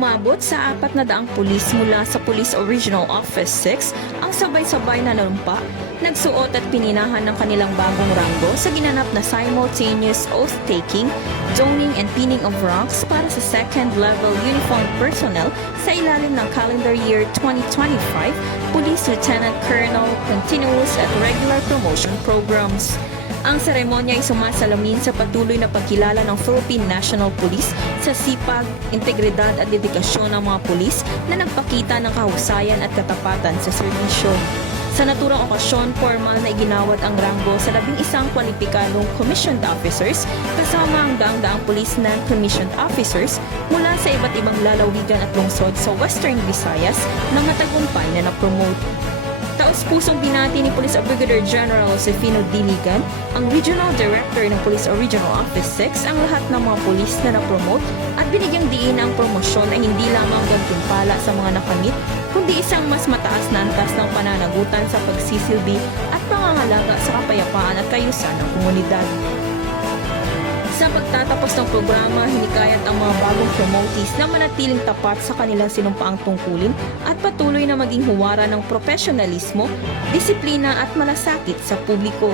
Umabot sa 400 pulis mula sa Police Original Office 6 ang sabay-sabay na nanumpa, nagsuot at pininahan ng kanilang bagong ranggo sa ginanap na simultaneous oath-taking, zoning and pinning of ranks para sa second-level uniformed personnel sa ilalim ng calendar year 2025 Police Lieutenant Colonel Continuous at Regular Promotion Programs. Ang seremonya ay sumasalamin sa patuloy na pagkilala ng Philippine National Police sa sipag, integridad at dedikasyon ng mga pulis na nagpakita ng kahusayan at katapatan sa serbisyo. Sa naturang okasyon, formal na iginawad ang ranggo sa 11 kwalipikadong commissioned officers kasama ang daang-daang pulis na commissioned officers mula sa iba't ibang lalawigan at lungsod sa Western Visayas na matagumpay na na-promote. Taos-pusong binati ni Police Brigadier General Josefino Diligan, ang Regional Director ng Police Original Office 6, ang lahat ng mga pulis na na-promote at binigyang diin ang promosyon ay hindi lamang gantimpala sa mga nakamit, kundi isang mas mataas na antas ng pananagutan sa pagsisilbi at pangangalaga sa kapayapaan at kayusan ng komunidad. Sa pagtatapos ng programa, hinikayat ang mga bagong promotees na manatiling tapat sa kanilang sinumpaang tungkulin at patuloy na maging huwara ng profesionalismo, disiplina at malasakit sa publiko.